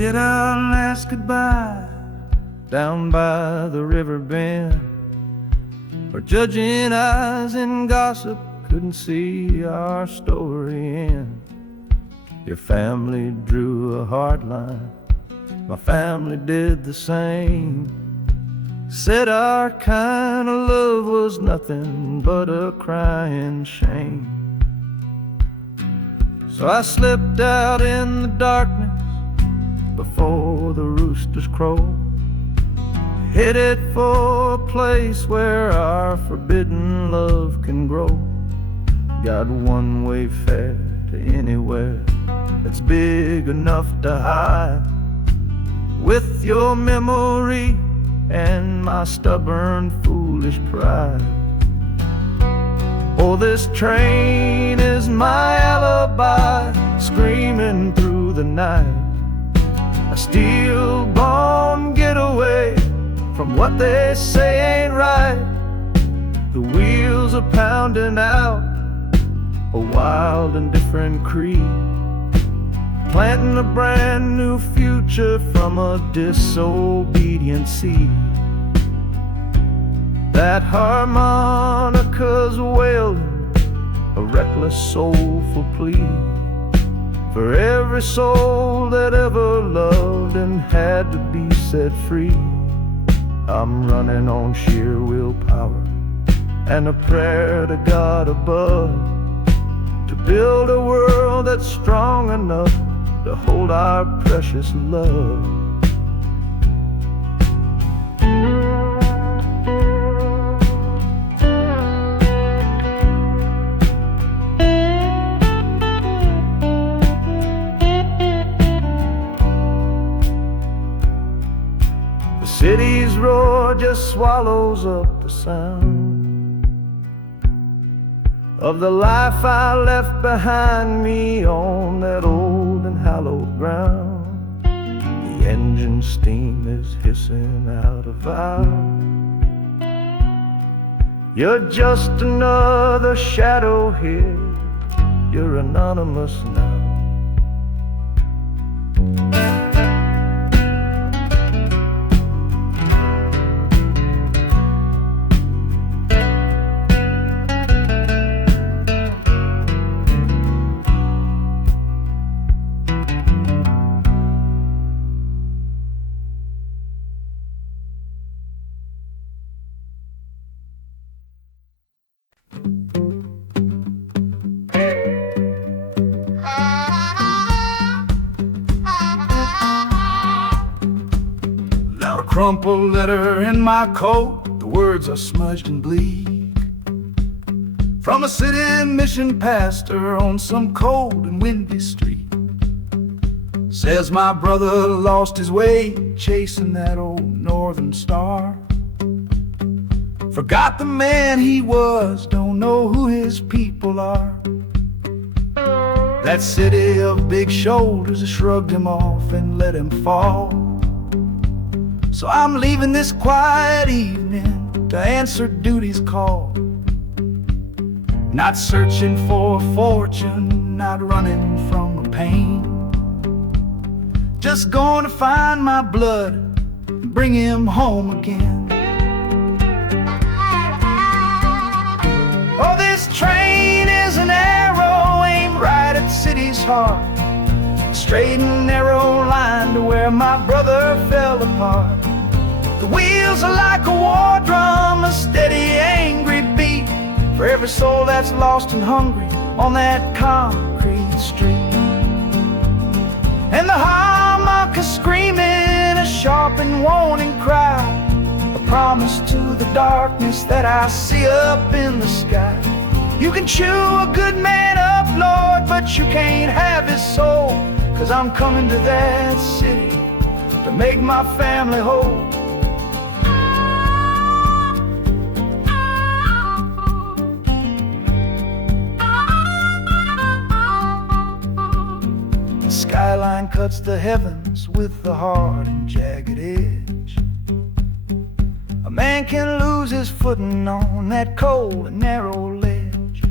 said our last goodbye down by the river bend, where judging eyes and gossip couldn't see our story end. Your family drew a hard line, my family did the same. Said our kind of love was nothing but a crying shame. So I slipped out in the darkness before the roosters crow, headed for a place where our forbidden love can grow. Got one way fare to anywhere that's big enough to hide, with your memory and my stubborn, foolish pride. Oh, this train is my alibi, screaming through the night, a steel-born getaway from what they say ain't right. The wheels are pounding out a wild and different creed, planting a brand new future from a disobedient seed. That harmonica's wailing a reckless, soulful plea for every soul that ever loved and had to be set free. I'm running on sheer willpower and a prayer to God above, to build a world that's strong enough to hold our precious love. The city's roar just swallows up the sound of the life I left behind me on that old and hallowed ground. The engine steam is hissing out of valve. You're just another shadow here, you're anonymous now. Crumpled letter in my coat, the words are smudged and bleak, from a city mission pastor on some cold and windy street. Says my brother lost his way chasing that old northern star, forgot the man he was, don't know who his people are. That city of big shoulders shrugged him off and let him fall. So I'm leaving this quiet evening to answer duty's call. Not searching for a fortune, not running from a pain, just going to find my blood and bring him home again. Oh, this train is an arrow aimed right at the city's heart, a straight and narrow line to where my brother fell apart. The wheels are like a war drum, a steady, angry beat for every soul that's lost and hungry on that concrete street. And the harmonica screaming a sharp and warning cry, a promise to the darkness that I see up in the sky. You can chew a good man up, Lord, but you can't have his soul, 'cause I'm coming to that city to make my family whole. Skyline cuts the heavens with a hard and jagged edge. A man can lose his footing on that cold and narrow ledge.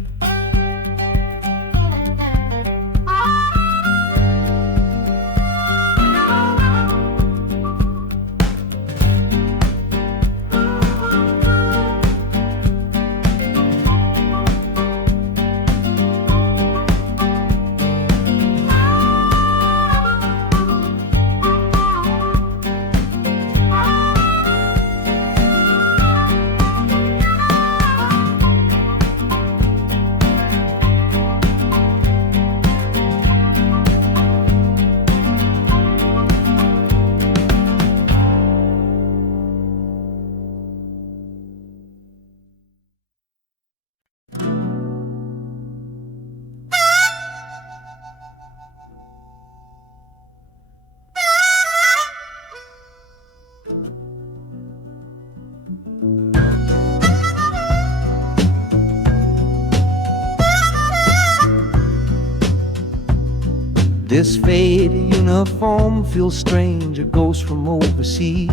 This faded uniform feels strange, a ghost from overseas.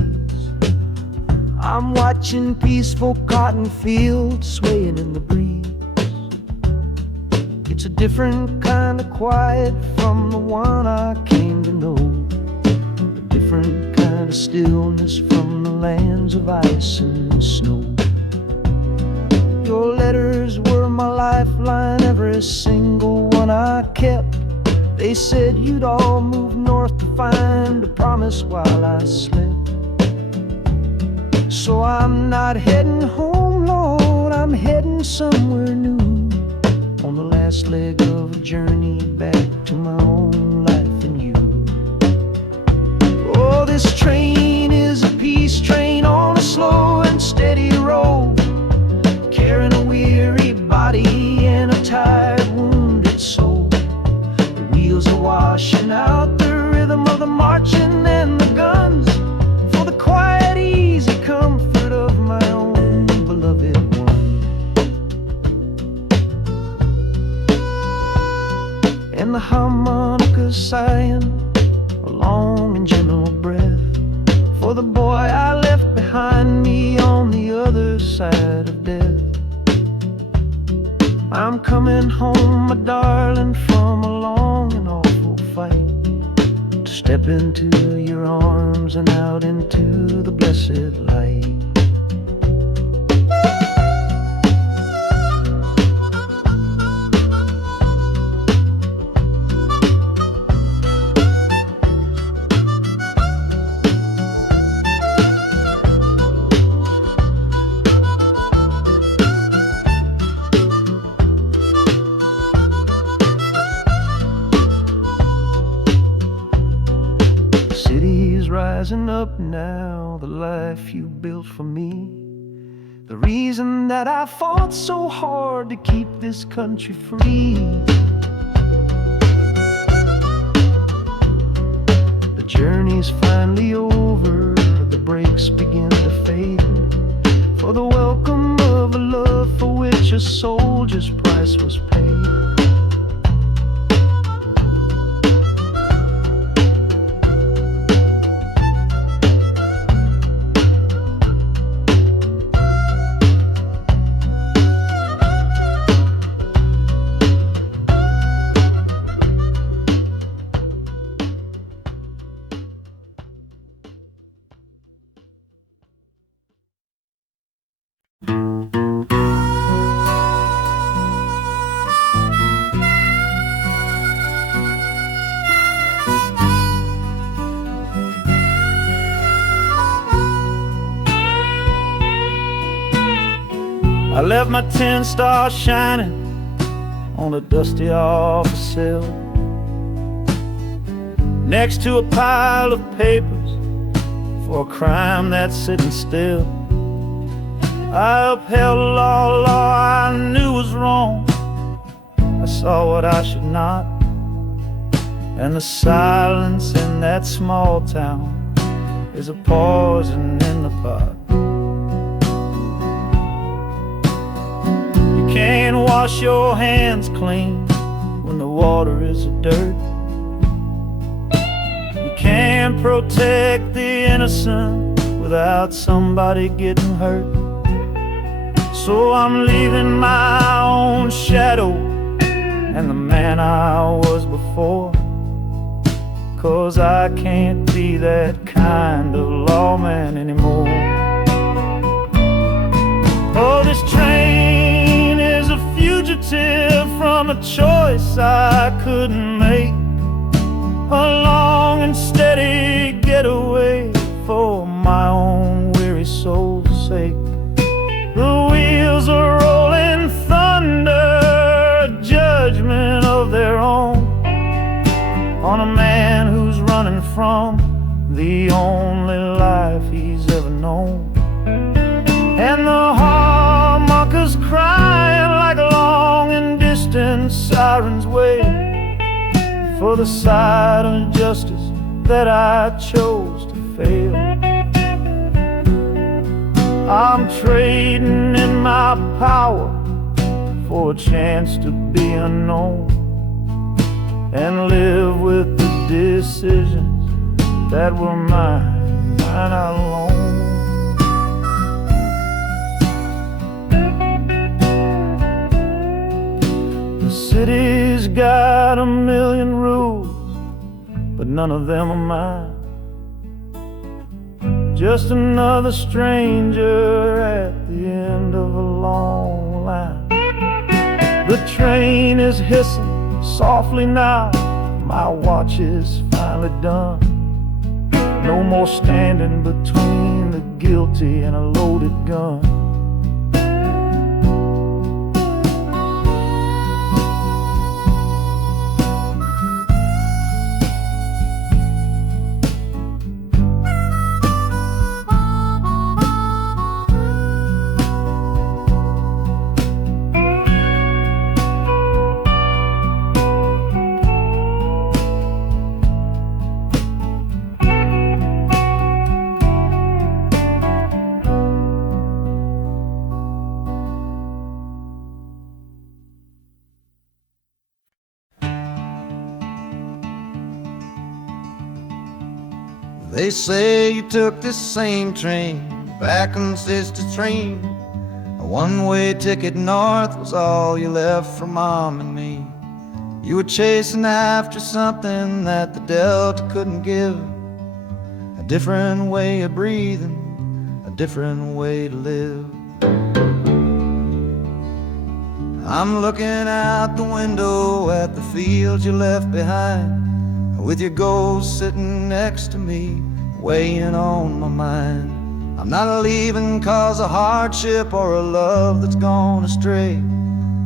I'm watching peaceful cotton fields swaying in the breeze. It's a different kind of quiet from the one I came to know, a different kind of stillness from the lands of ice and snow. Your letters were my lifeline, every single one I kept. They said you'd all move north to find a promise while I slept. So I'm not heading home, Lord, I'm heading somewhere new, on the last leg of a journey back to my own life and you. Oh, this train is a peace train on a slow and steady road, carrying a weary body and a tired, wounded soul. The wheels are washing out the rhythm of the marching and the guns, for the quiet, easy comfort of my own beloved one. And the harmonicas sighing a long and gentle breath for the boy I left behind me on the other side of death. I'm coming home, my darling, from a long and awful fight, to step into your arms and out into the blessed light. Rising up now, the life you built for me, the reason that I fought so hard to keep this country free. The journey's finally over, the brakes begin to fade, for the welcome of a love for which a soldier's price was paid. I left my 10 stars shining on a dusty office cell, next to a pile of papers for a crime that's sitting still. I upheld a law I knew was wrong. I saw what I should not, and the silence in that small town is a poison in the pot. Can't wash your hands clean when the water is of dirt. You can't protect the innocent without somebody getting hurt. So I'm leaving my own shadow and the man I was before, 'cause I can't be that kind of lawman anymore. Oh, this train is a fugitive from a choice I couldn't make, a long and steady getaway for my own weary soul's sake. The wheels are rolling thunder, a judgment of their own, on a man who's running from the only life he's ever known. And the harmonicas crying like long and distant sirens wait for the side of justice that I chose to fail. I'm trading in my power for a chance to be unknown, and live with the decisions that were mine alone. The city's got a million rules, but none of them are mine. Just another stranger at the end of a long line. The train is hissing softly now, my watch is finally done. No more standing between the guilty and a loaded gun. They say you took this same train back on Sister Train. A one-way ticket north was all you left for Mom and me. You were chasing after something that the Delta couldn't give. A different way of breathing, a different way to live. I'm looking out the window at the fields you left behind, with your ghost sitting next to me, weighing on my mind. I'm not leaving cause of hardship or a love that's gone astray,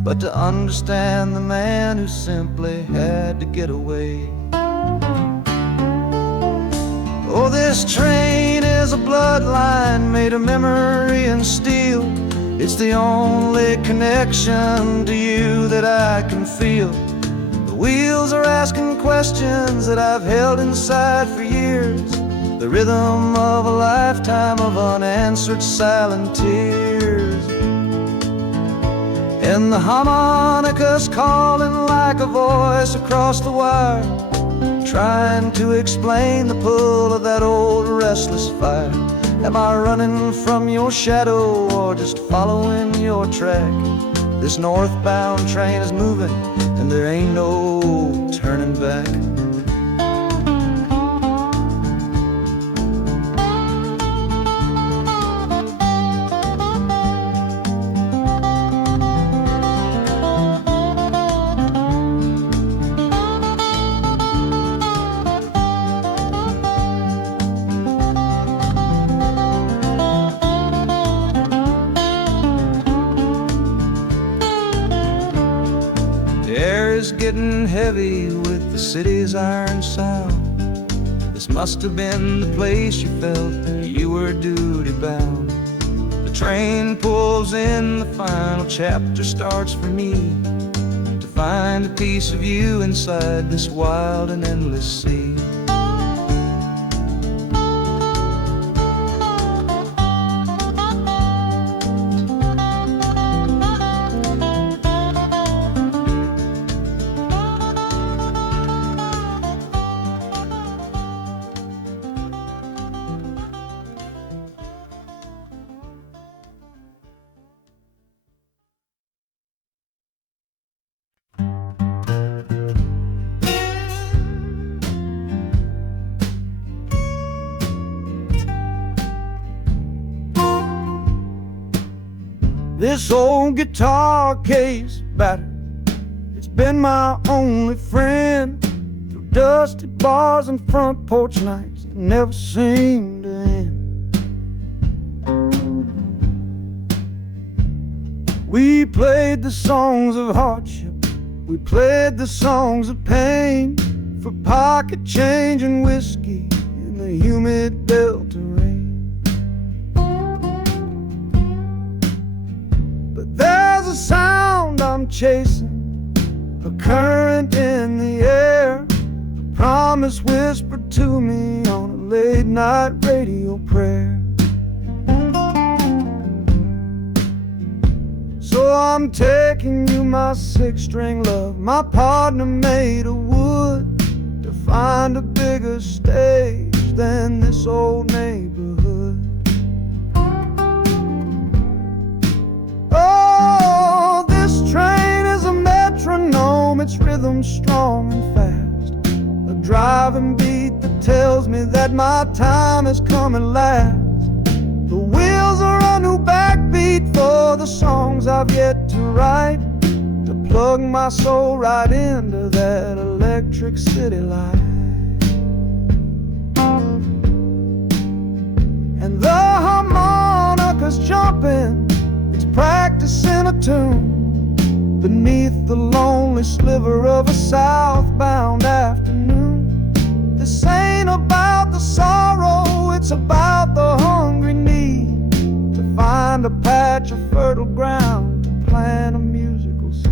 but to understand the man who simply had to get away. Oh, this train is a bloodline made of memory and steel. It's the only connection to you that I can feel. The wheels are asking questions that I've held inside for years. The rhythm of a lifetime of unanswered silent tears. And the harmonica's calling like a voice across the wire, trying to explain the pull of that old restless fire. Am I running from your shadow or just following your track? This northbound train is moving and there ain't no turning back. Getting heavy with the city's iron sound. This must have been the place you felt that you were duty bound. The train pulls in, the final chapter starts for me, to find a piece of you inside this wild and endless sea. This old guitar case battered, it's been my only friend through dusty bars and front porch nights that never seemed to end. We played the songs of hardship, we played the songs of pain, for pocket change and whiskey in the humid Delta rain. There's a sound I'm chasing, a current in the air, a promise whispered to me on a late night radio prayer. So So I'm taking you, my six-string love, my partner made of wood, to find a bigger stage than this old neighborhood. Oh, this train is a metronome, its rhythm strong and fast, a driving beat that tells me that my time has come at last. The wheels are a new backbeat for the songs I've yet to write, to plug my soul right into that electric city light. And the harmonica's jumping, it's practicing a tune beneath the lonely sliver of a southbound afternoon. This ain't about the sorrow, it's about the hungry need to find a patch of fertile ground to plant a musical seed.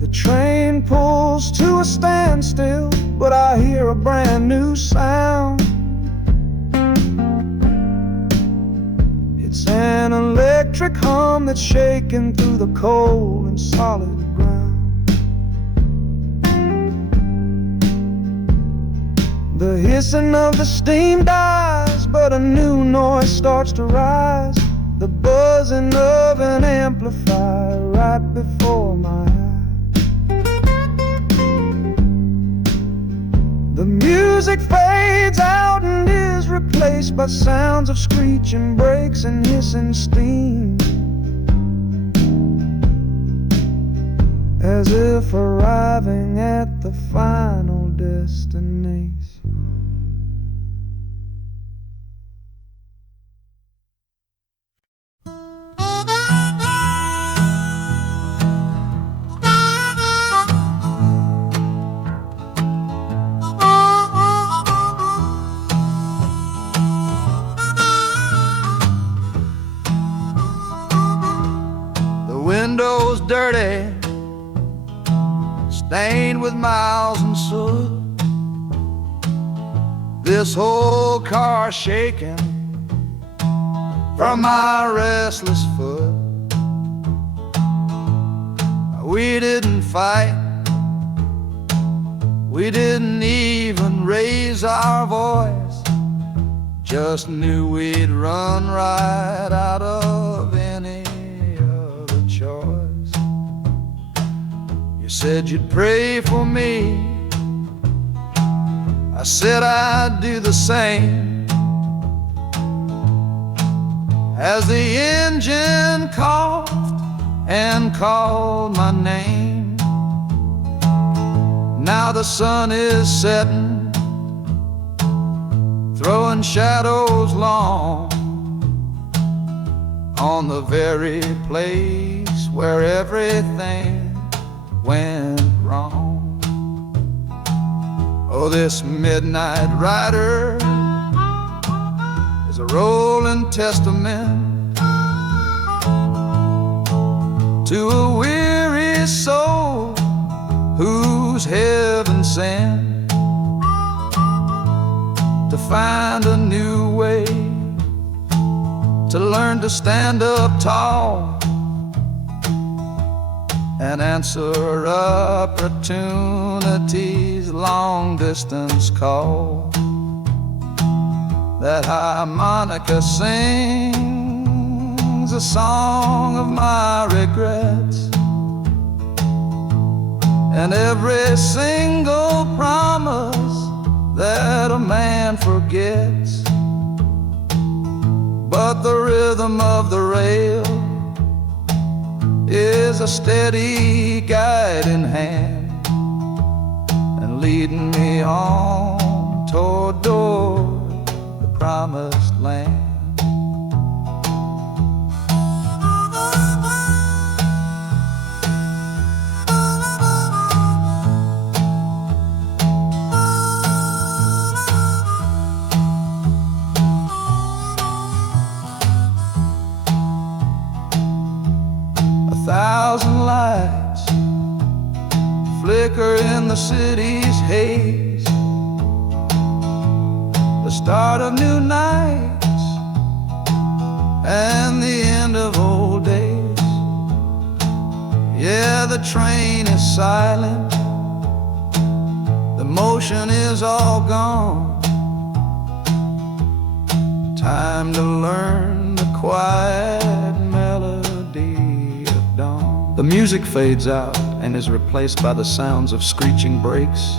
The train pulls to a standstill, but I hear a brand new sound. It's an electric hum that's shaking through the cold and solid ground. The hissing of the steam dies, but a new noise starts to rise, the buzzing of an amplifier right before my eyes. The music fades out and is replaced by sounds of screeching brakes and hissing steam, as if arriving at the final destination. Windows dirty, stained with miles and soot. This whole car shaking from my restless foot. We didn't fight, we didn't even raise our voice, just knew we'd run right out of any choice. You said you'd pray for me, I said I'd do the same. As the engine coughed and called my name, now the sun is setting, throwing shadows long on the very place where everything went wrong. Oh, this midnight rider is a rolling testament to a weary soul whose heaven sent to find a new way, to learn to stand up tall and answer opportunity's long-distance call. That harmonica sings a song of my regrets, and every single promise that a man forgets. But the rhythm of the rail is a steady guiding hand, and leading me on toward the promised land. A thousand lights flicker in the the city's haze, the start of new nights and the end of old days. Yeah, the train is silent, the motion is all gone. Time to learn the quiet melody of dawn. The music fades out and is replaced by the sounds of screeching brakes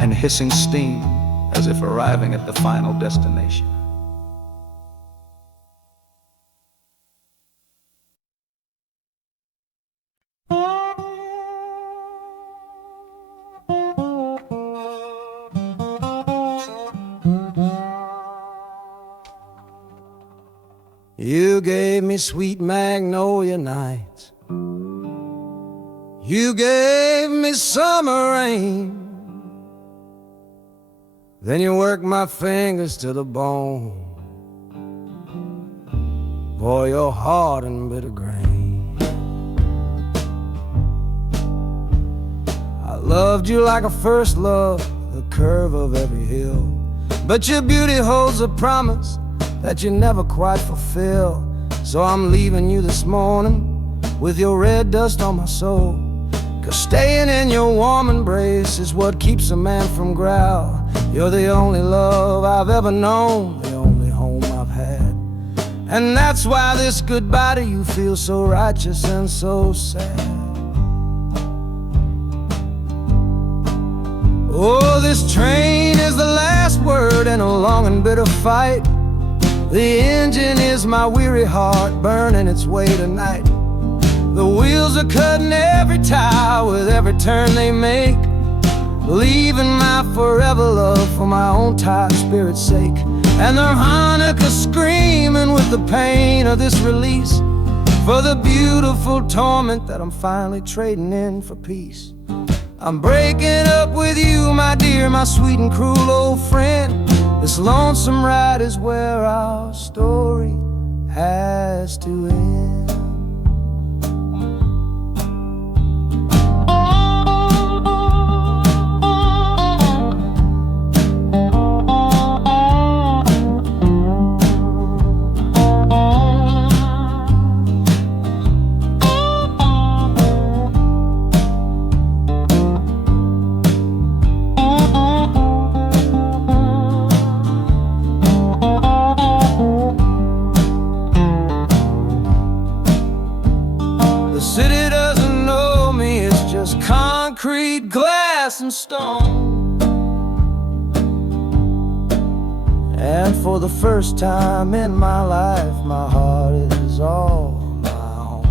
and hissing steam, as if arriving at the final destination. You gave me sweet magnolia nights, you gave me summer rain, then you worked my fingers to the bone. Boy, you're hard and bitter grain. I loved you like a first love, the curve of every hill, but your beauty holds a promise that you never quite fulfill. So I'm leaving you this morning with your red dust on my soul, 'cause staying in your warm embrace is what keeps a man from growl. You're the only love I've ever known, the only home I've had, and that's why this goodbye to you feels so righteous and so sad. Oh, this train is the last word in a long and bitter fight. The engine is my weary heart burning its way tonight. The wheels are cutting every tire with every turn they make, leaving my forever love for my own tired spirit's sake. And the harmonica screaming with the pain of this release, for the beautiful torment that I'm finally trading in for peace. I'm breaking up with you, my dear, my sweet and cruel old friend. This lonesome ride is where our story has to end. Concrete, glass, and stone. And for the first time in my life, my heart is all my own.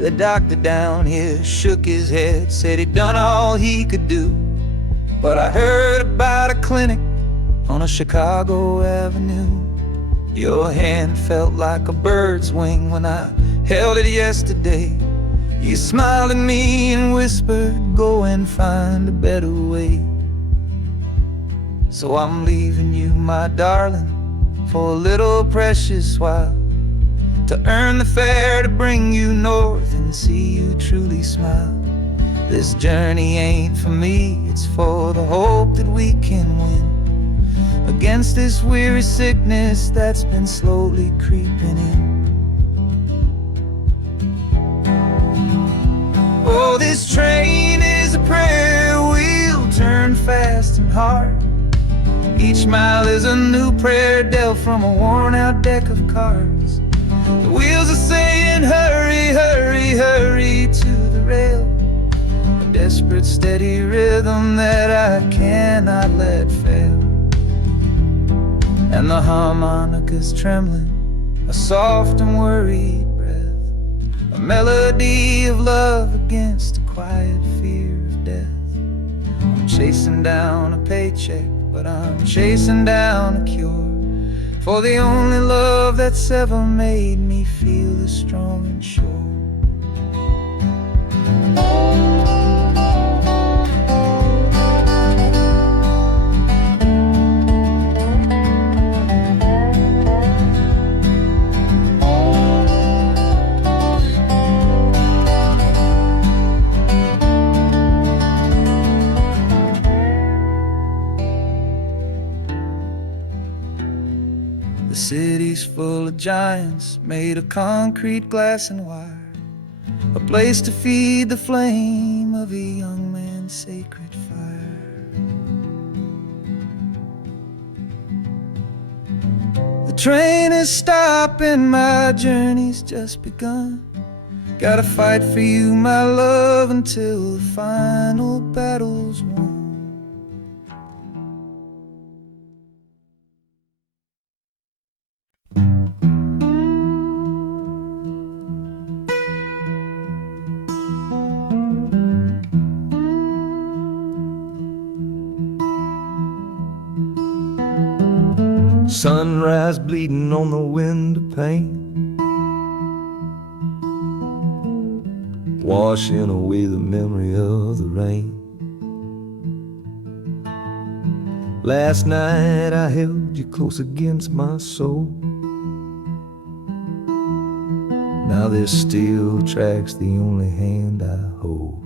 The doctor down here shook his head, said he'd done all he could do. But I heard about a clinic on a Chicago avenue. Your hand felt like a bird's wing when I held it yesterday. You smiled at me and whispered, go and find a better way. So I'm leaving you, my darling, for a little precious while, to earn the fare to bring you north and see you truly smile. This journey ain't for me, it's for the hope that we can win against this weary sickness that's been slowly creeping in. Oh, this train is a prayer wheel turned fast and hard. Each mile is a new prayer dealt from a worn out deck of cards. saying hurry, hurry, hurry to the rail. A desperate steady rhythm that I cannot let fail. And the harmonica's trembling, a soft and worried breath, a melody of love against a quiet fear of death. I'm chasing down a paycheck, but I'm chasing down a cure for the only love that's ever made me feel this strong and sure. The city's full of giants made of concrete, glass, and wire, a place to feed the flame of a young man's sacred fire. The train is stopping, my journey's just begun. Gotta fight for you, my love, until the final battle's won. Sunrise bleeding on the window pane, washing away the memory of the rain. Last night I held you close against my soul. Now this steel track's the only hand I hold.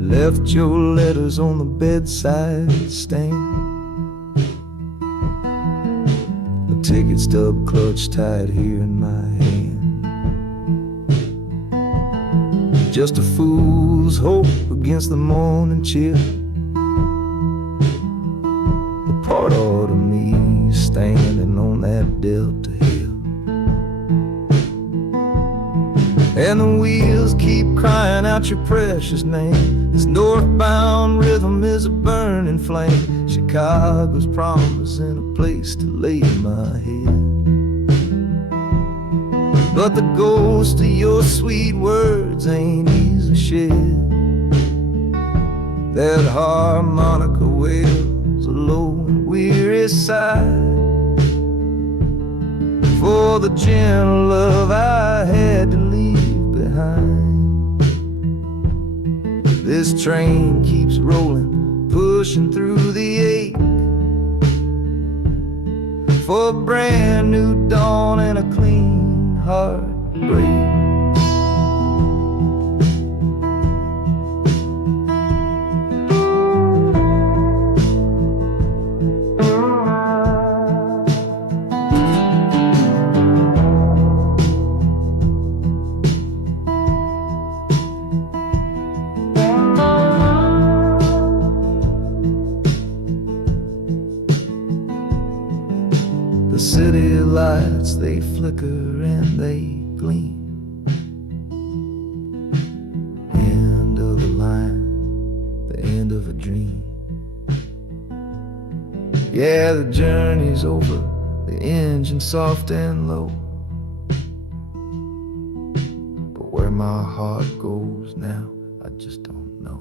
Left your letters on the bedside stand, a ticket stub clutched tight here in my hand. Just a fool's hope against the morning chill, the part of me standing on that Delta hill. And the wheels keep crying out your precious name. This northbound rhythm is a burning flame. Chicago's promising a place to lay my head. But the ghost of your sweet words ain't easily shed. That harmonica wails a low and weary sigh for the gentle love I had to leave behind. This train keeps rolling, pushing through the ache, for a brand new dawn and a clean heartbreak. The city lights, they flicker and they gleam. End of the line, the end of a dream. Yeah, the journey's over, the engine soft and low. But where my heart goes now, I just don't know.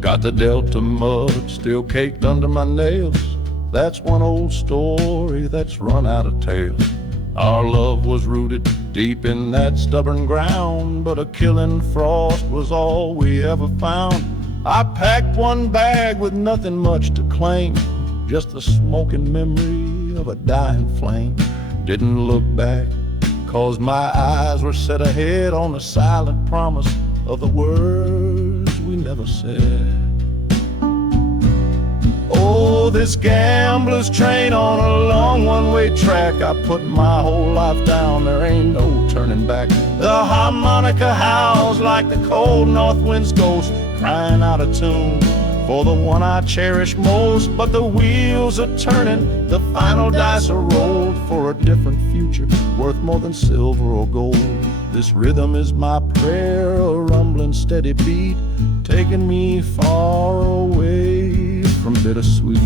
Got the Delta mud still caked under my nails. That's one old story that's run out of tales. Our love was rooted deep in that stubborn ground, but a killing frost was all we ever found. I packed one bag with nothing much to claim, just the smoking memory of a dying flame. Didn't look back, 'cause my eyes were set ahead on the silent promise of the words we never said. Oh, this gambler's train on a long one-way track. I put my whole life down, there ain't no turning back. The harmonica howls like the cold north wind's ghost, crying out a tune for the one I cherish most. But the wheels are turning, the final dice are rolled for a different future, worth more than silver or gold. This rhythm is my prayer, a rumbling steady beat, taking me far away from bittersweet.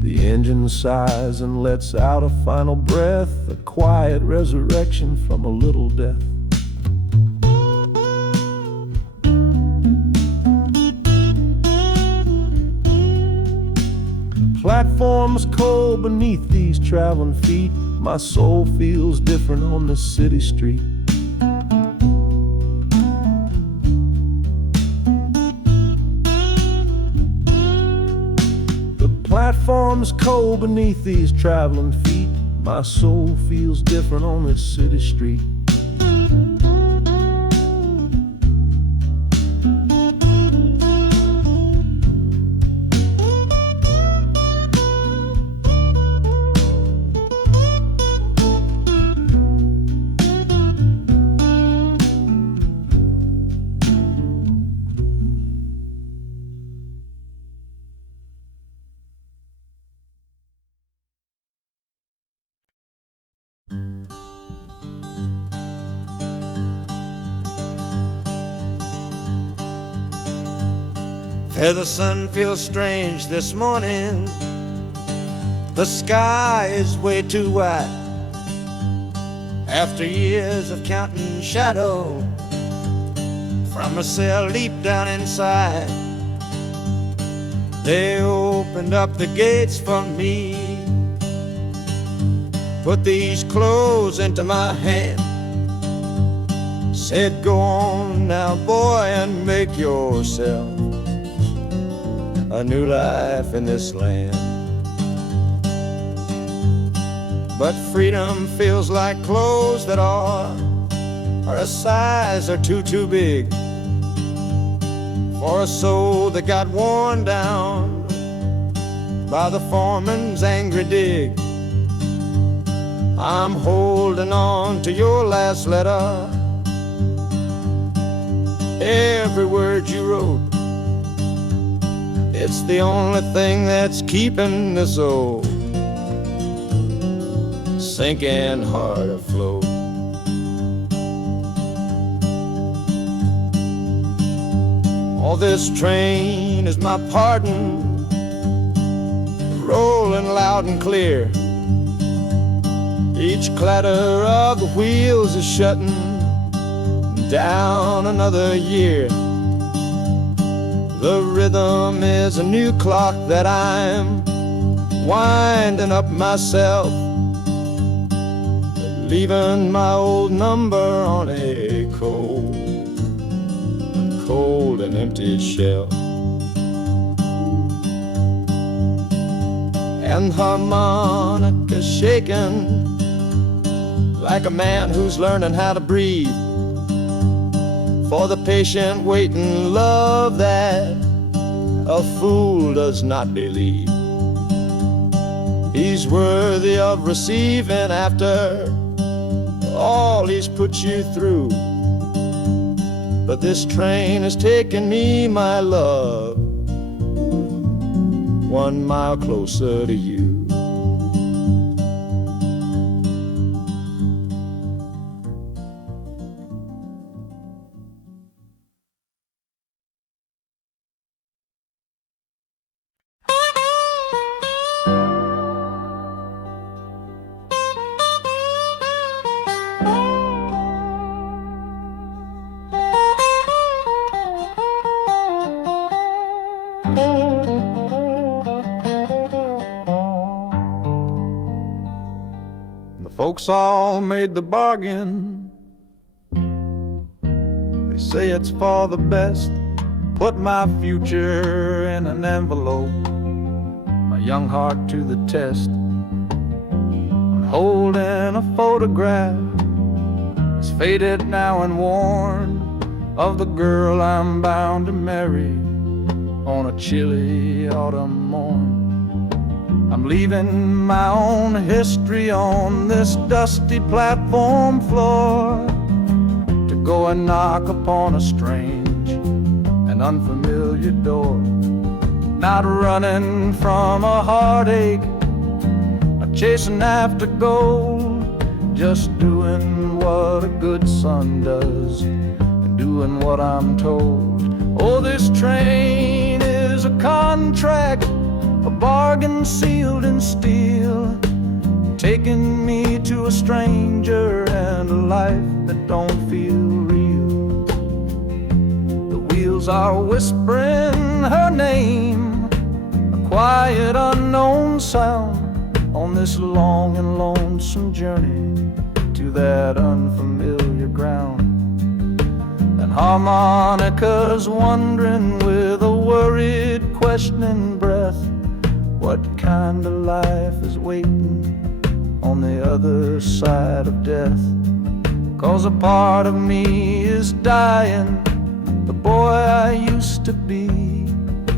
The engine sighs and lets out a final breath, a quiet resurrection from a little death. Platforms cold beneath these traveling feet, my soul feels different on this city street. Platforms cold beneath these traveling feet, my soul feels different on this city street. The sun feels strange this morning. The sky is way too wide. After years of counting shadow, from a cell deep down inside, they opened up the gates for me, put these clothes into my hand, said, "Go on now, boy, and make yourself a new life in this land." But freedom feels like clothes that are a size or too big for a soul that got worn down by the foreman's angry dig. I'm holding on to your last letter, every word you wrote. It's the only thing that's keeping this old sinking heart afloat. Oh, this train is my pardon, rolling loud and clear. Each clatter of the wheels is shutting down another year. The rhythm is a new clock that I'm winding up myself, leaving my old number on a cold and empty shelf. And harmonica shaking like a man who's learning how to breathe, for the patient waiting love that a fool does not believe. He's worthy of receiving after all he's put you through. But this train has taken me, my love, 1 mile closer to you. Folks all made the bargain. They say it's for the best. Put my future in an envelope, my young heart to the test. I'm holding a photograph, it's faded now and worn, of the girl I'm bound to marry on a chilly autumn morn. I'm leaving my own history on this dusty platform floor to go and knock upon a strange and unfamiliar door. Not running from a heartache, not chasing after gold, just doing what a good son does and doing what I'm told. Oh, this train is a contract, a bargain sealed in steel, taking me to a stranger and a life that don't feel real. The wheels are whispering her name, a quiet unknown sound, on this long and lonesome journey to that unfamiliar ground. And harmonicas wondering with a worried, questioning breath, what kind of life is waiting on the other side of death? 'Cause a part of me is dying, the boy I used to be,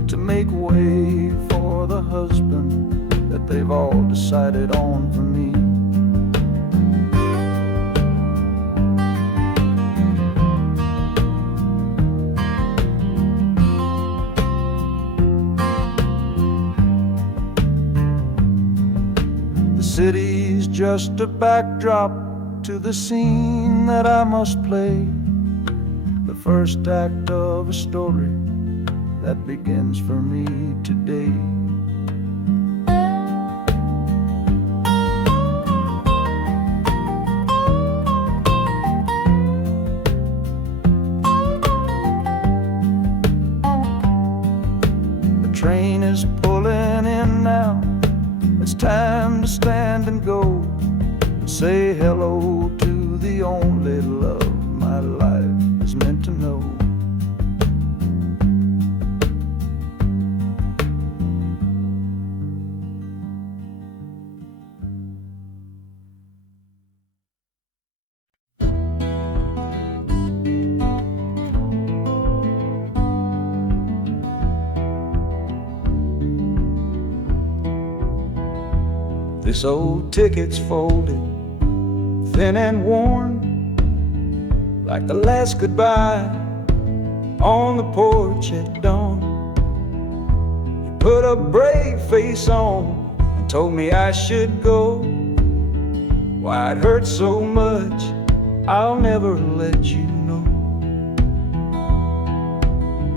to make way for the husband that they've all decided on for me. City's just a backdrop to the scene that I must play, the first act of a story that begins for me today. The train is pulling in now, it's time to stand and go and say hello to the only love my life is meant to know. This old ticket's folded, thin and worn, like the last goodbye on the porch at dawn. You put a brave face on and told me I should go. Why it hurts so much, I'll never let you know.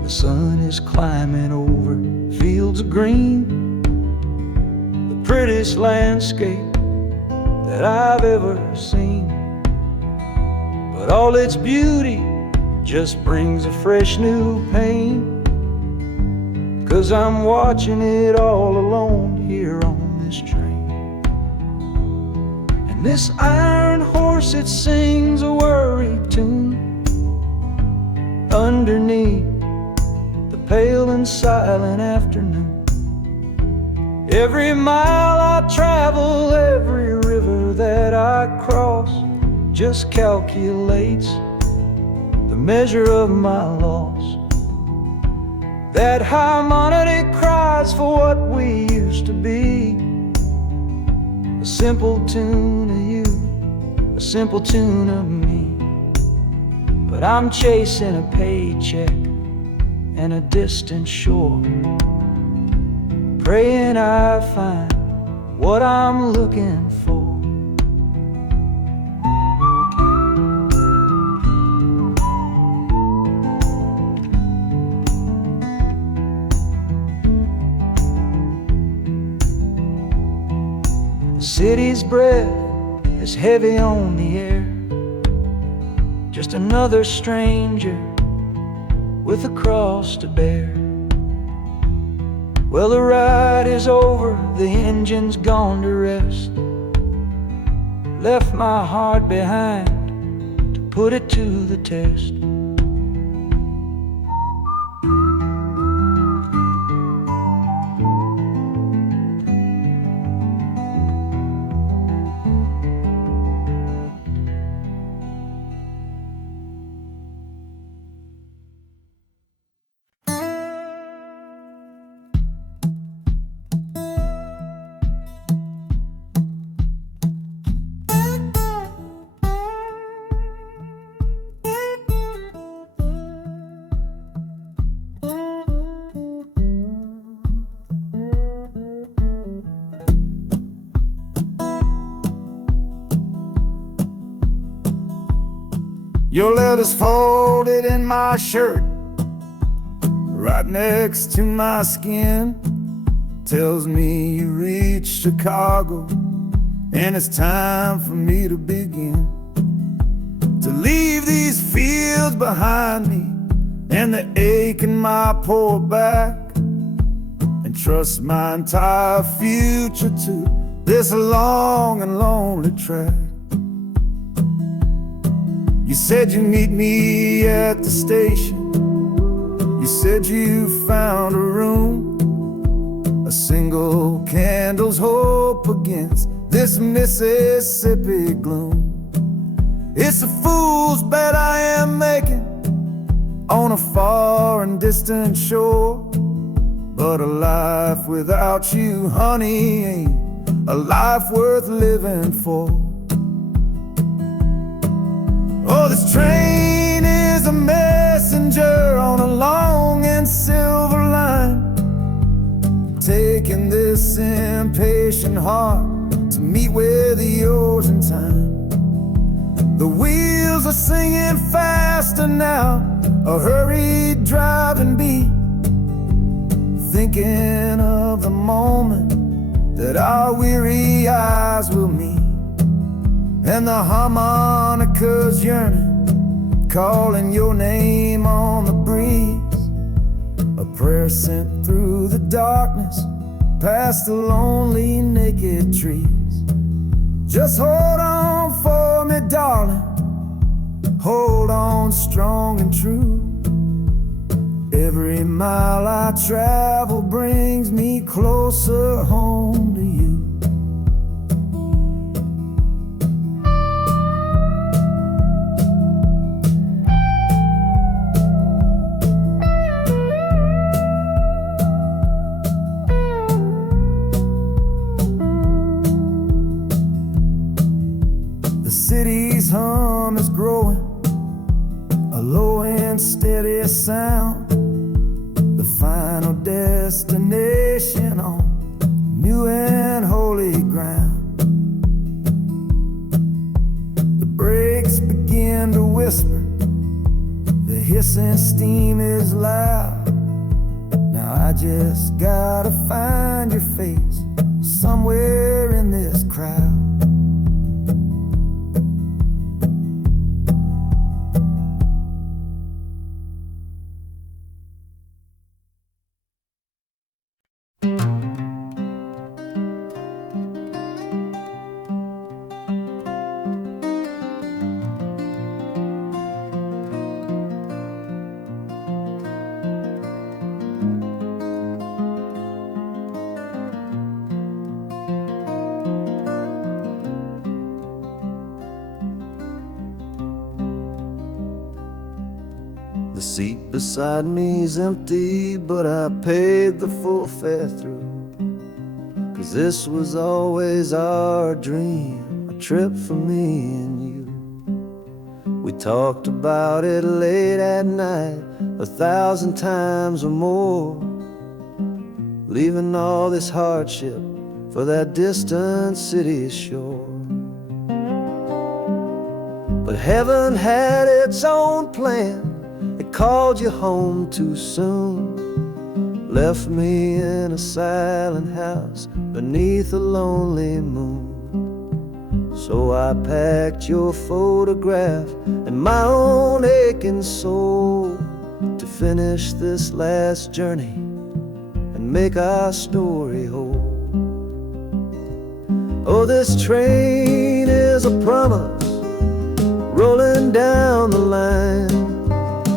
The sun is climbing over fields of green, prettiest landscape that I've ever seen. But all its beauty just brings a fresh new pain, 'cause I'm watching it all alone here on this train. And this iron horse, it sings a worried tune underneath the pale and silent afternoon. Every mile I travel, every river that I cross, just calculates the measure of my loss. That harmonic cries for what we used to be, a simple tune of you, a simple tune of me. But I'm chasing a paycheck and a distant shore, praying I find what I'm looking for. The city's breath is heavy on the air, just another stranger with a cross to bear. Well, the ride is over, the engine's gone to rest. left my heart behind to put it to the test. Your letter's folded in my shirt, right next to my skin. Tells me you reached Chicago, and it's time for me to begin. To leave these fields behind me, and the ache in my poor back, and trust my entire future to this long and lonely track. You said you'd meet me at the station. You said you found a room, a single candle's hope against this Mississippi gloom. It's a fool's bet I am making on a far and distant shore, but a life without you, honey, ain't a life worth living for. Oh, this train is a messenger on a long and silver line, taking this impatient heart to meet with yours in time. The wheels are singing faster now, a hurried driving beat, thinking of the moment that our weary eyes will meet. And the harmonica's yearning, calling your name on the breeze. A prayer sent through the darkness, past the lonely naked trees. Just hold on for me, darling, hold on strong and true. Every mile I travel brings me closer home to you. The city's hum is growing, a low and steady sound. The final destination on new and holy ground. The brakes begin to whisper, the hissing steam is loud. Now I just gotta find your face somewhere in this crowd. The seat beside me's empty, but I paid the full fare through. 'Cause this was always our dream, a trip for me and you. We talked about it late at night, 1,000 times or more, leaving all this hardship for that distant city's shore. But heaven had its own plan. It called you home too soon, left me in a silent house beneath a lonely moon. So I packed your photograph and my own aching soul to finish this last journey and make our story whole. Oh, this train is is a promise rolling down the line.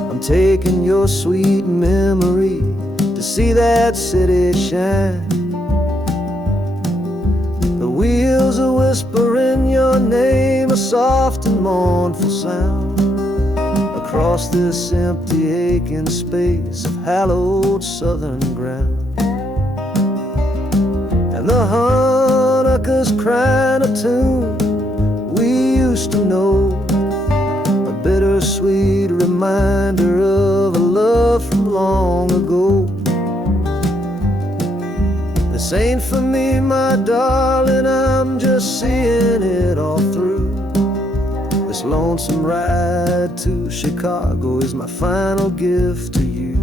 I'm taking your sweet memory to see that city shine. The wheels are whispering your name, a soft and mournful sound, across this empty aching space of hallowed southern ground. And the Hanukkah's crying a tune we used to know, a bittersweet reminder of a love from long ago. This ain't for me, my darling, I'm just seeing it all through. This lonesome ride to Chicago is my final gift to you.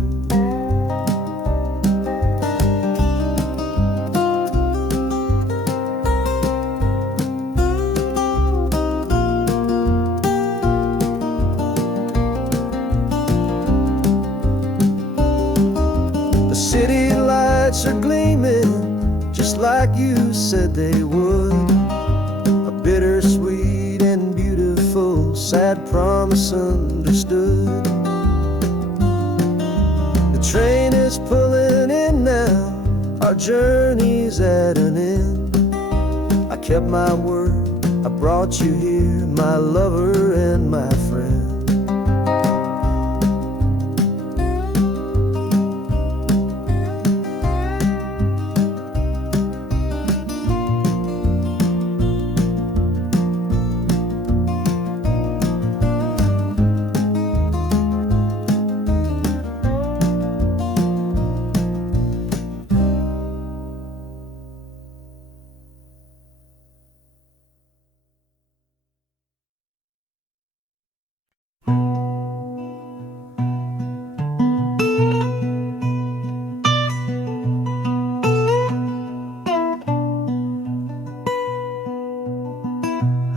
The city lights are gleaming just like you said they would, a bittersweet and beautiful sad promise understood. The train is pulling in now, our journey's at an end. I kept my word, I brought you here, my lover and my friend.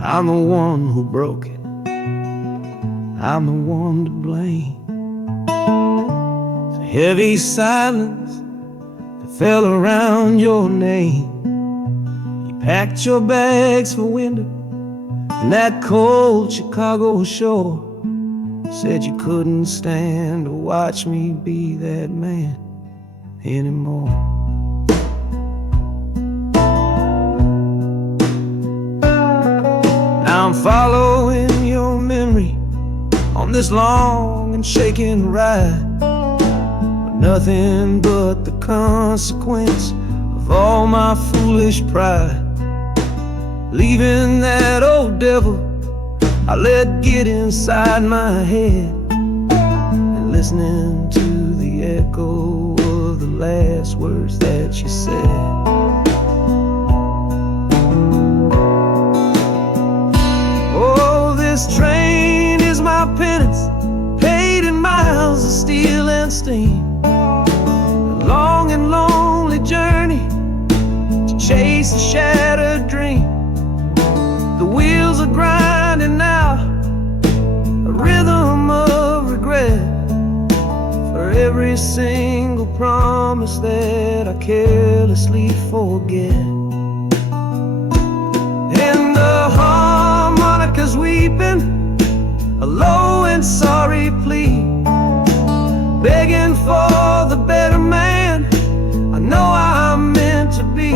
I'm the one who broke it, I'm the one to blame. The heavy silence that fell around your name. You packed your bags for winter in that cold Chicago shore. Said you couldn't stand to watch me be that man anymore. I'm following your memory on this long and shaking ride, but nothing but the consequence of all my foolish pride. Leaving that old devil I let get inside my head, and listening to the echo of the last words that you said. This train is my penance, paid in miles of steel and steam. A long and lonely journey to chase a shattered dream. The wheels are grinding now, a rhythm of regret, for every single promise that I carelessly forget. And the harmonica's weeping a low and sorry plea, begging for the better man I know I'm meant to be.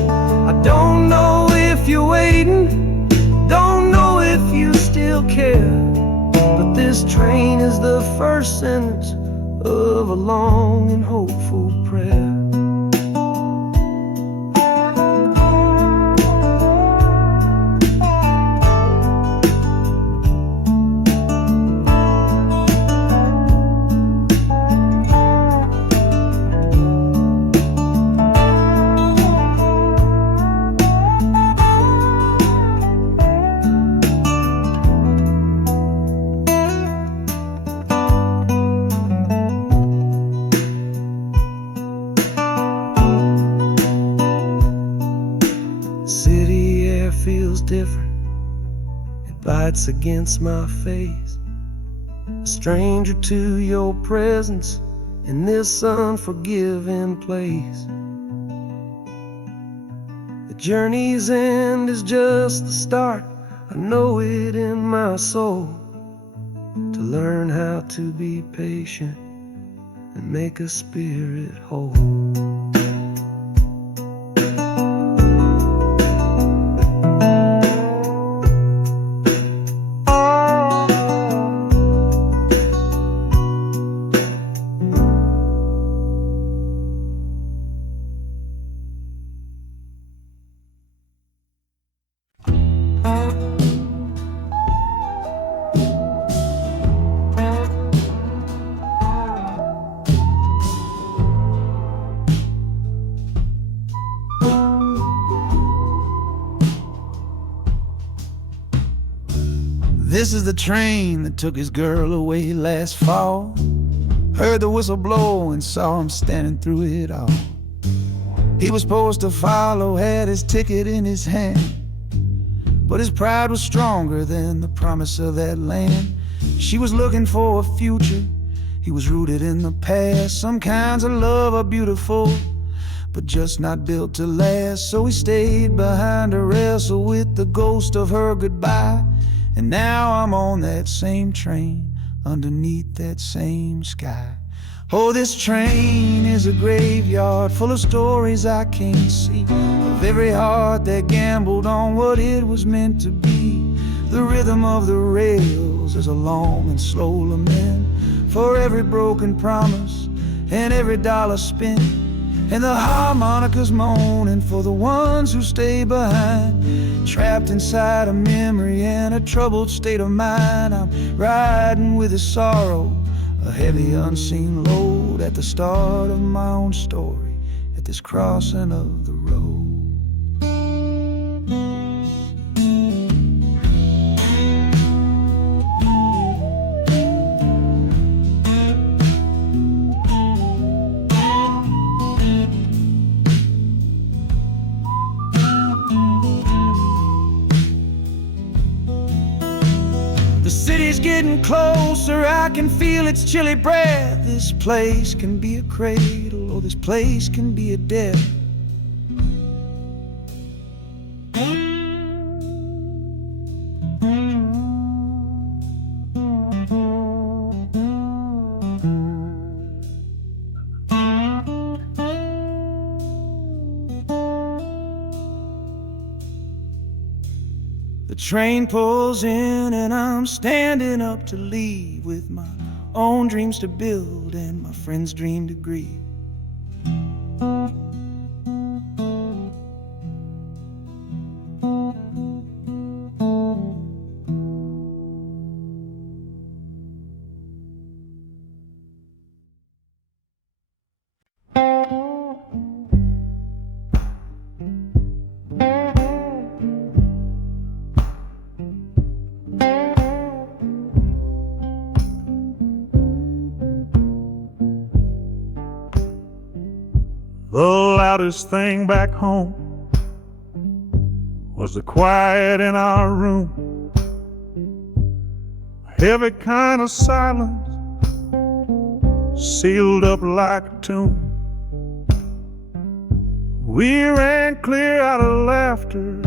I don't know if you're waiting, don't know if you still care, but this train is the first sentence of a long and hopeful prayer. City air feels different, it bites against my face. A stranger to your presence in this unforgiving place. The journey's end is just the start. I know it in my soul, to learn how to be patient and make a spirit whole. This is the train that took his girl away last fall. Heard the whistle blow and saw him standing through it all. He was supposed to follow, had his ticket in his hand, but his pride was stronger than the promise of that land. She was looking for a future, he was rooted in the past. Some kinds of love are beautiful, but just not built to last. So he stayed behind to wrestle with the ghost of her goodbye. And now I'm on that same train, underneath that same sky. Oh, this train is a graveyard full of stories I can't see, of every heart that gambled on what it was meant to be. The rhythm of the rails is a long and slow lament for every broken promise and every dollar spent. And the harmonicas moaning for the ones who stay behind, trapped inside a memory and a troubled state of mind. I'm riding with his sorrow, a heavy unseen load, at the start of my own story, at this crossing of the road. The city's getting closer, I can feel its chilly breath. This place can be a cradle, or this place can be a death. The train pulls in and I'm standing up to leave, with my own dreams to build and my friend's dream to grieve. The loudest thing back home was the quiet in our room, a heavy kind of silence, sealed up like a tomb. We ran clear out of laughter,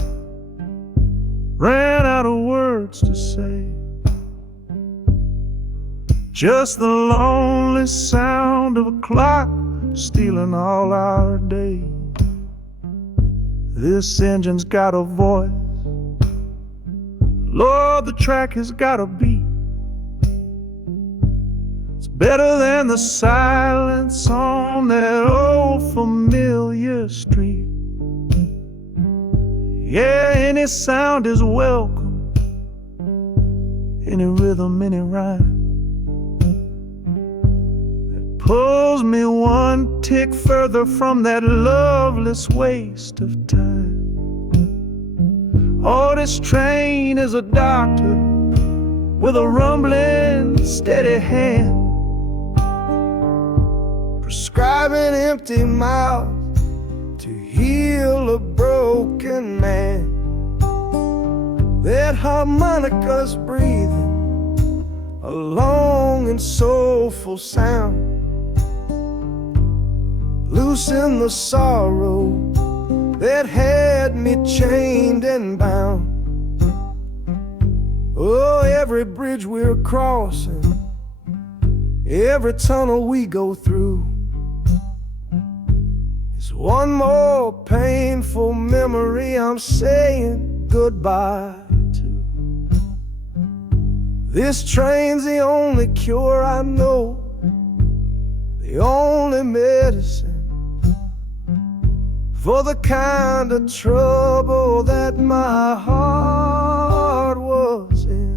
ran out of words to say, just the lonely sound of a clock stealing all our day. This engine's got a voice, Lord, the track has got a beat. It's better than the silence on that old familiar street. Yeah, any sound is welcome, any rhythm, any rhyme, pulls me one tick further from that loveless waste of time. Oh, this train is a doctor with a rumbling, steady hand, prescribing empty mouths to heal a broken man. That harmonica's breathing a long and soulful sound, loosen the sorrow that had me chained and bound. Oh, every bridge we're crossing, every tunnel we go through, is one more painful memory I'm saying goodbye to. This train's the only cure I know, the only medicine for the kind of trouble that my heart was in.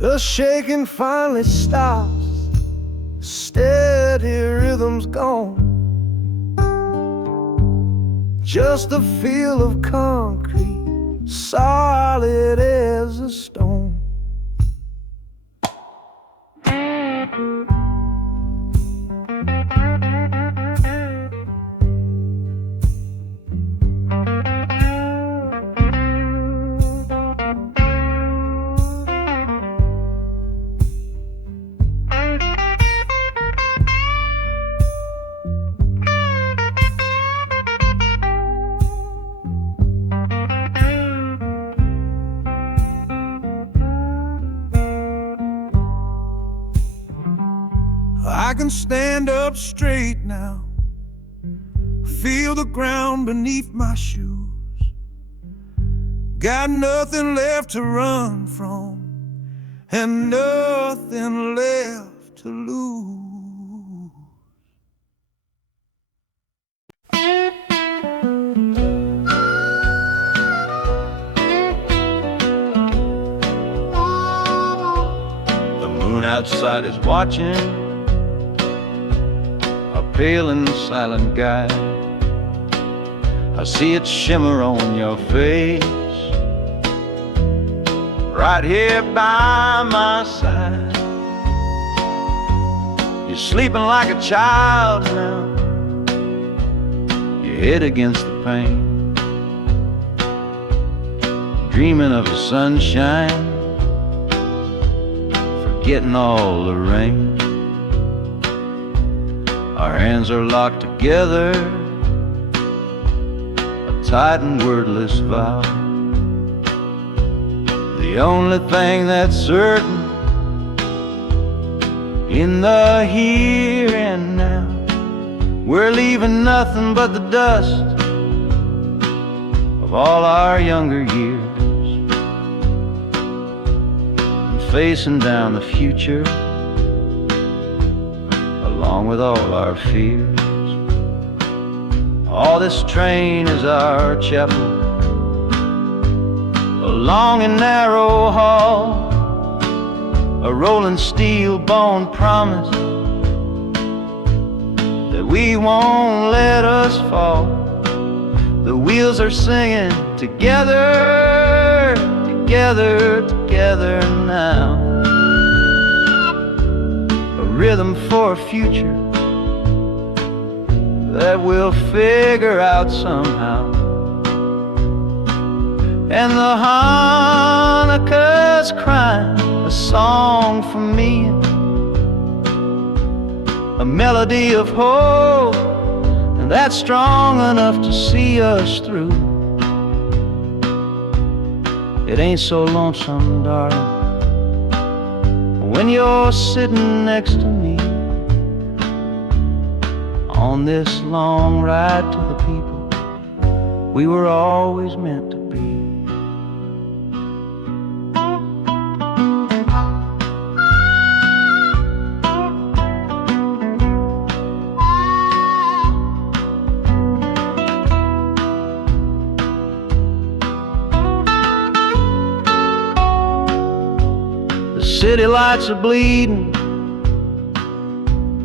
The shaking finally stops, steady rhythm's gone. Just a feel of concrete, solid as a stone. I can stand up straight now, feel the ground beneath my shoes. Got nothing left to run from and nothing left to lose. The moon outside is watching, pale and silent guide. I see it shimmer on your face, right here by my side. You're sleeping like a child now, your head against the pane, dreaming of the sunshine, forgetting all the rain. Our hands are locked together, a tight and wordless vow. The only thing that's certain in the here and now, we're leaving nothing but the dust of all our younger years, and facing down the future along with all our fears. Oh, this train is our chapel, a long and narrow hall, a rolling steel bone promise that we won't let us fall. The wheels are singing together, together, together now. Rhythm for a future that we'll figure out somehow. And the Hanukkah's crying a song for me, a melody of hope, and that's strong enough to see us through. It ain't so lonesome, darling, when you're sitting next to me on this long ride to the people we were always meant to be. City lights are bleeding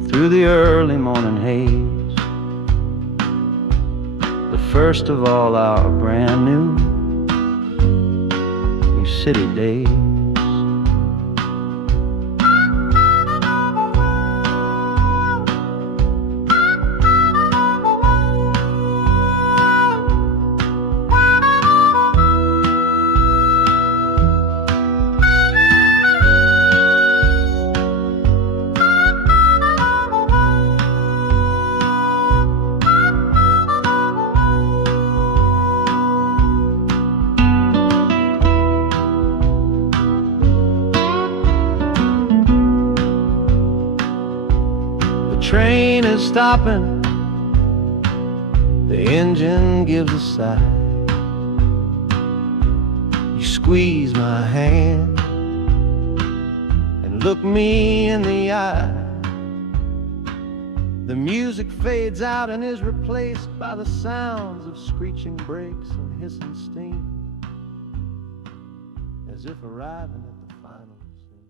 through the early morning haze, the first of all our brand new city days. is stopping, the engine gives a sigh. You squeeze my hand and look me in the eye. The music fades out and is replaced by the sounds of screeching brakes and hissing steam, as if arriving at the final scene.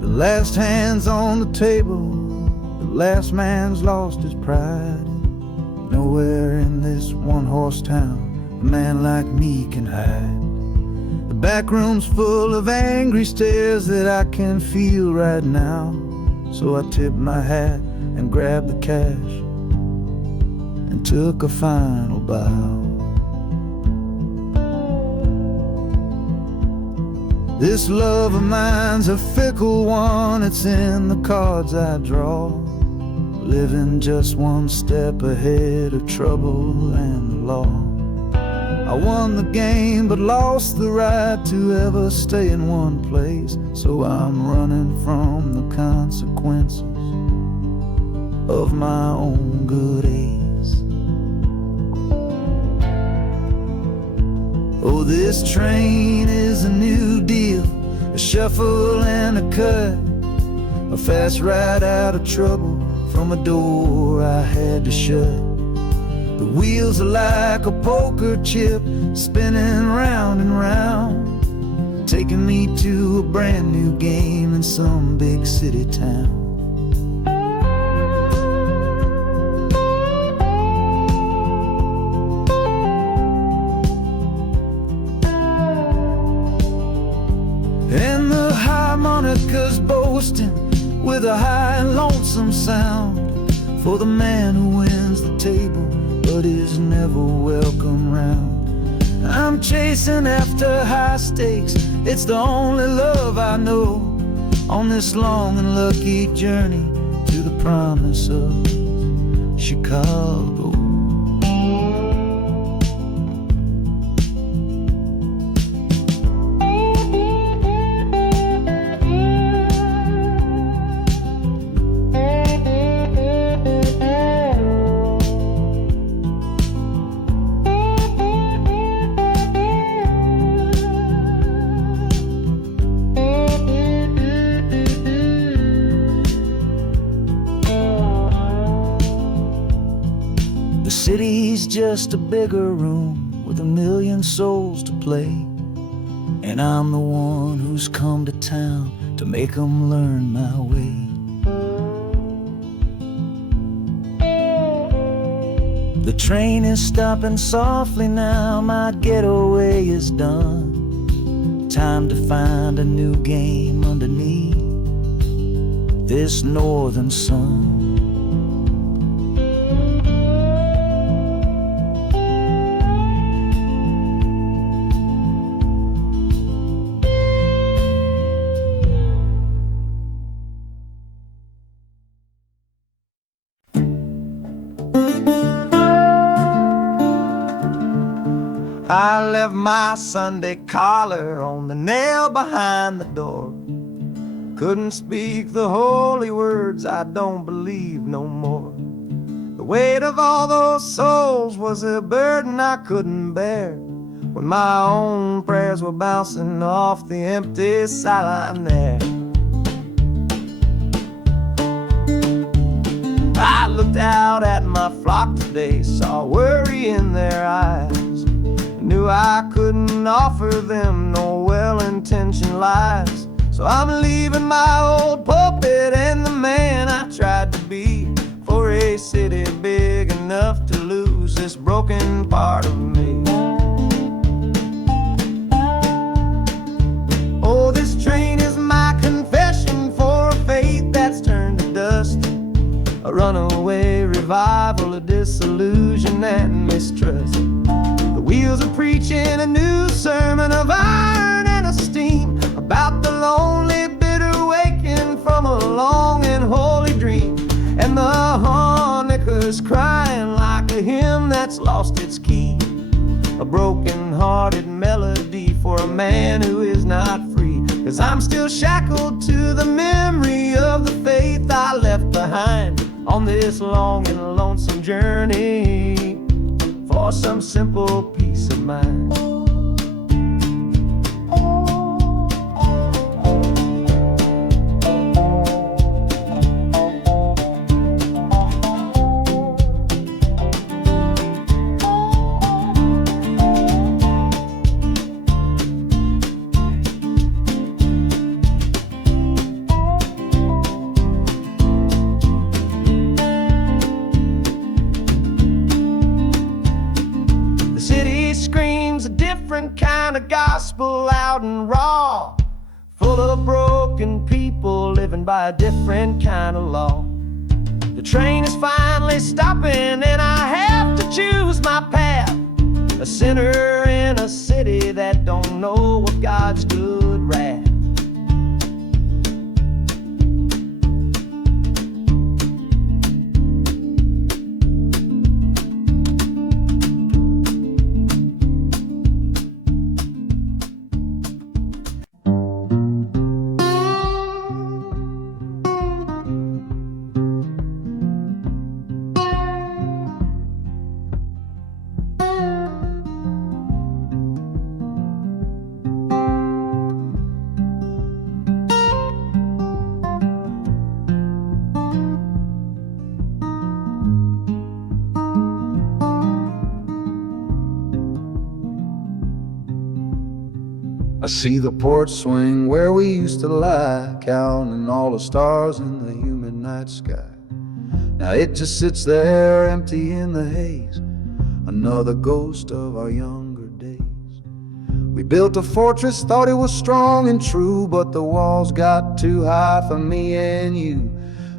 The last hand's on the table, the last man's lost his pride. Nowhere in this one-horse town a man like me can hide. The back room's full of angry stares that I can feel right now. So I tipped my hat and grabbed the cash and took a final bow. This love of mine's a fickle one, it's in the cards I draw. Living just one step ahead of trouble and the law. I won the game but lost the right to ever stay in one place. So I'm running from the consequences of my own good ace. Oh, this train is a new deal, a shuffle and a cut, a fast ride out of trouble from a door I had to shut. The wheels are like a poker chip, spinning round and round, taking me to a brand new game in some big city town. And the harmonica's boasting with a high and lonesome sound for the man who wins the table but is never welcome round. I'm chasing after high stakes, it's the only love I know on this long and lucky journey to the promise of Chicago. The city's just a bigger room with a million souls to play, and I'm the one who's come to town to make them learn my way. The train is stopping softly now, my getaway is done. Time to find a new game underneath this northern sun. I left my Sunday collar on the nail behind the door. Couldn't speak the holy words, I don't believe no more. The weight of all those souls was a burden I couldn't bear, when my own prayers were bouncing off the empty sideline there. I looked out at my flock today, saw worry in their eyes. Knew I couldn't offer them no well-intentioned lies. So I'm leaving my old pulpit and the man I tried to be, for a city big enough to lose this broken part of me. Oh, this train is my confession for a faith that's turned to dust, a runaway revival of disillusion and mistrust. The wheels are preaching a new sermon of iron and of steam about the lonely from a long and holy dream. And the harmonicas crying like a hymn that's lost its key. A broken-hearted melody for a man who is not free. 'Cause I'm still shackled to the memory of the faith I left behind on this long and lonesome journey for some simple peace of mind. Different kind of gospel, loud and raw, full of broken people living by a different kind of law. The train is finally stopping and I have to choose my path. A sinner in a city that don't know of God's good wrath. I see the porch swing where we used to lie, counting all the stars in the humid night sky. Now it just sits there empty in the haze, another ghost of our younger days. We built a fortress, thought it was strong and true, but the walls got too high for me and you.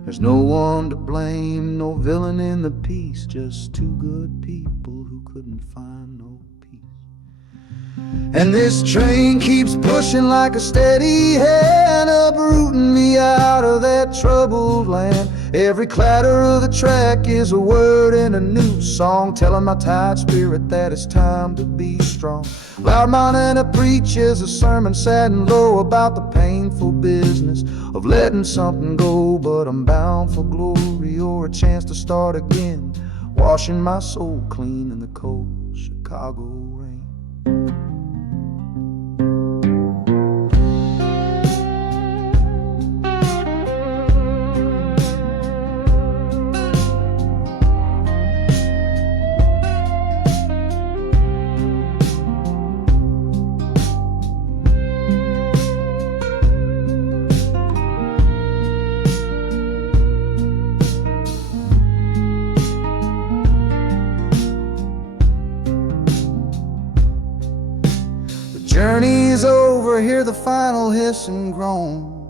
There's no one to blame, no villain in the piece, just two good people who couldn't find no peace. And this train keeps pushing like a steady hand, uprooting me out of that troubled land. Every clatter of the track is a word in a new song, telling my tired spirit that it's time to be strong. Loud Montana preaches a sermon sad and low about the painful business of letting something go, but I'm bound for glory or a chance to start again, washing my soul clean in the cold Chicago rain. Journey's over, hear the final hiss and groan.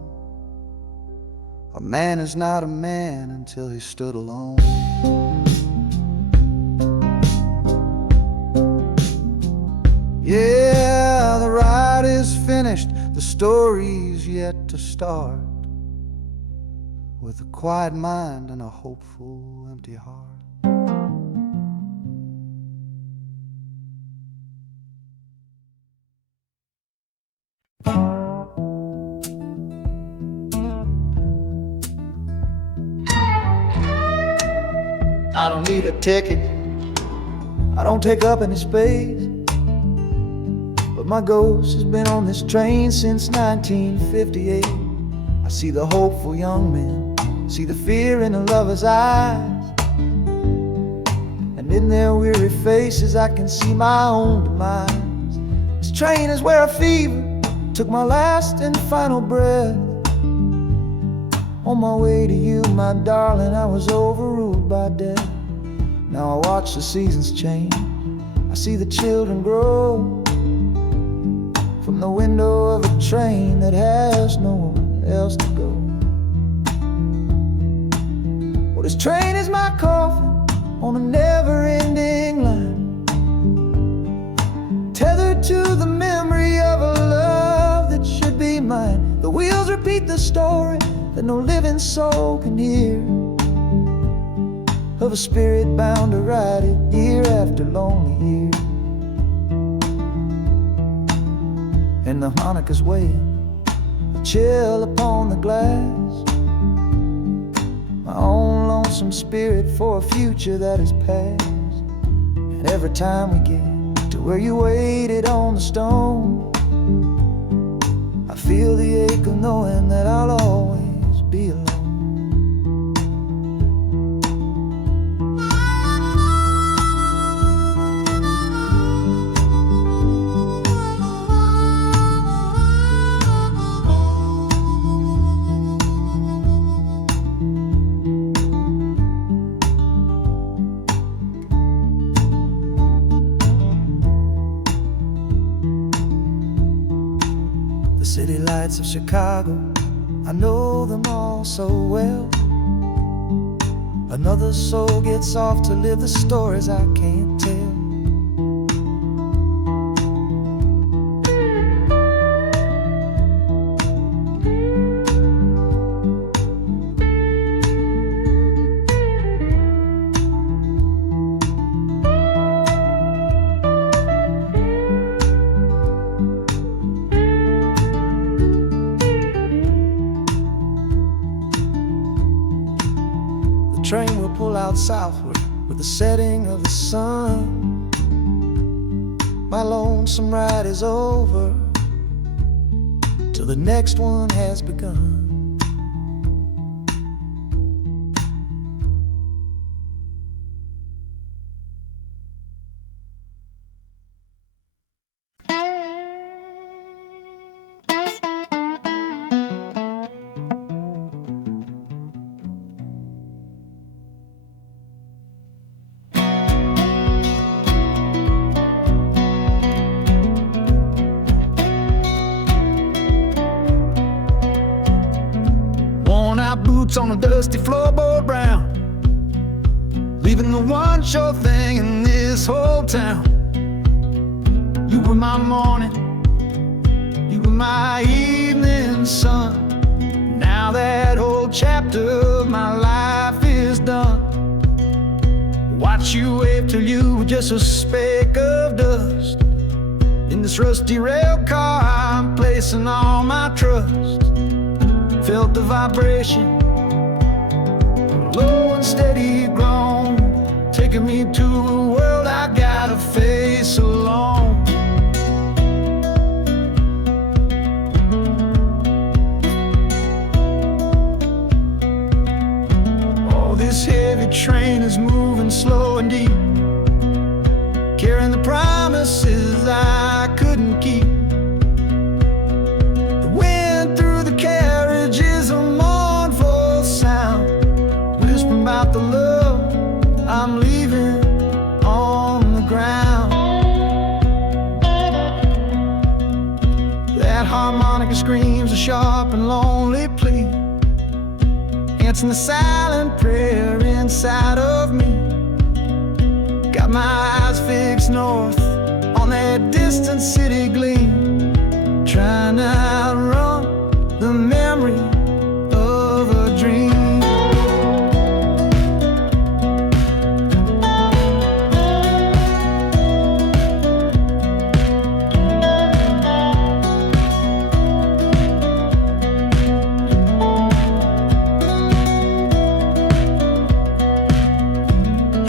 A man is not a man until he stood alone. Yeah, the ride is finished, the story's yet to start, with a quiet mind and a hopeful empty heart. I don't need a ticket, I don't take up any space, but my ghost has been on this train since 1958. I see the hopeful young men, see the fear in the lovers' eyes, and in their weary faces I can see my own demise. This train is where a fever took my last and final breath. On my way to you, my darling, I was overruled by death. Now I watch the seasons change, I see the children grow, from the window of a train that has nowhere else to go. Well, this train is my coffin on a never-ending line, tethered to the memory of a love that should be mine. The wheels repeat the story, that no living soul can hear, of a spirit bound to ride it year after lonely year. And the harmonicas wail, a chill upon the glass, my own lonesome spirit for a future that is past. And every time we get to where you waited on the stone, I feel the ache of knowing that I'll always be alone. City lights of Chicago, I know them all so well. Another soul gets off to live the stories I can't tell. The train will pull out southward with the setting of the sun. My lonesome ride is over till the next one has begun. Boots on a dusty floorboard brown, leaving the one sure thing in this whole town. You were my morning, you were my evening sun. Now that whole chapter of my life is done. Watch you wave till you were just a speck of dust. In this rusty rail car I'm placing all my trust. Felt the vibration, low and steady grown, taking me to a world I gotta face alone. Oh, this heavy train is moving slow and deep, carrying the promises I couldn't keep. The wind through the carriage is a mournful sound, whispering about the love I'm leaving on the ground. That harmonica screams a sharp and lonely plea, answering the silent prayer inside of me. Got my eyes fixed north on that distant city gleam, trying to outrun the memory of a dream.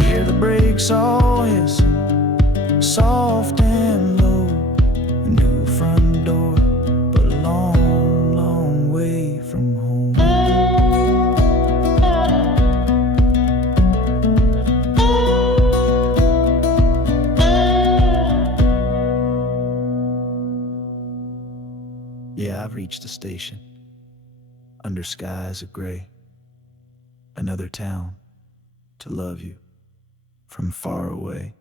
Hear the brakes all hiss, soft and low. A new front door, but a long, long way from home. Yeah, I've reached the station, under skies of gray. Another town to love you from far away.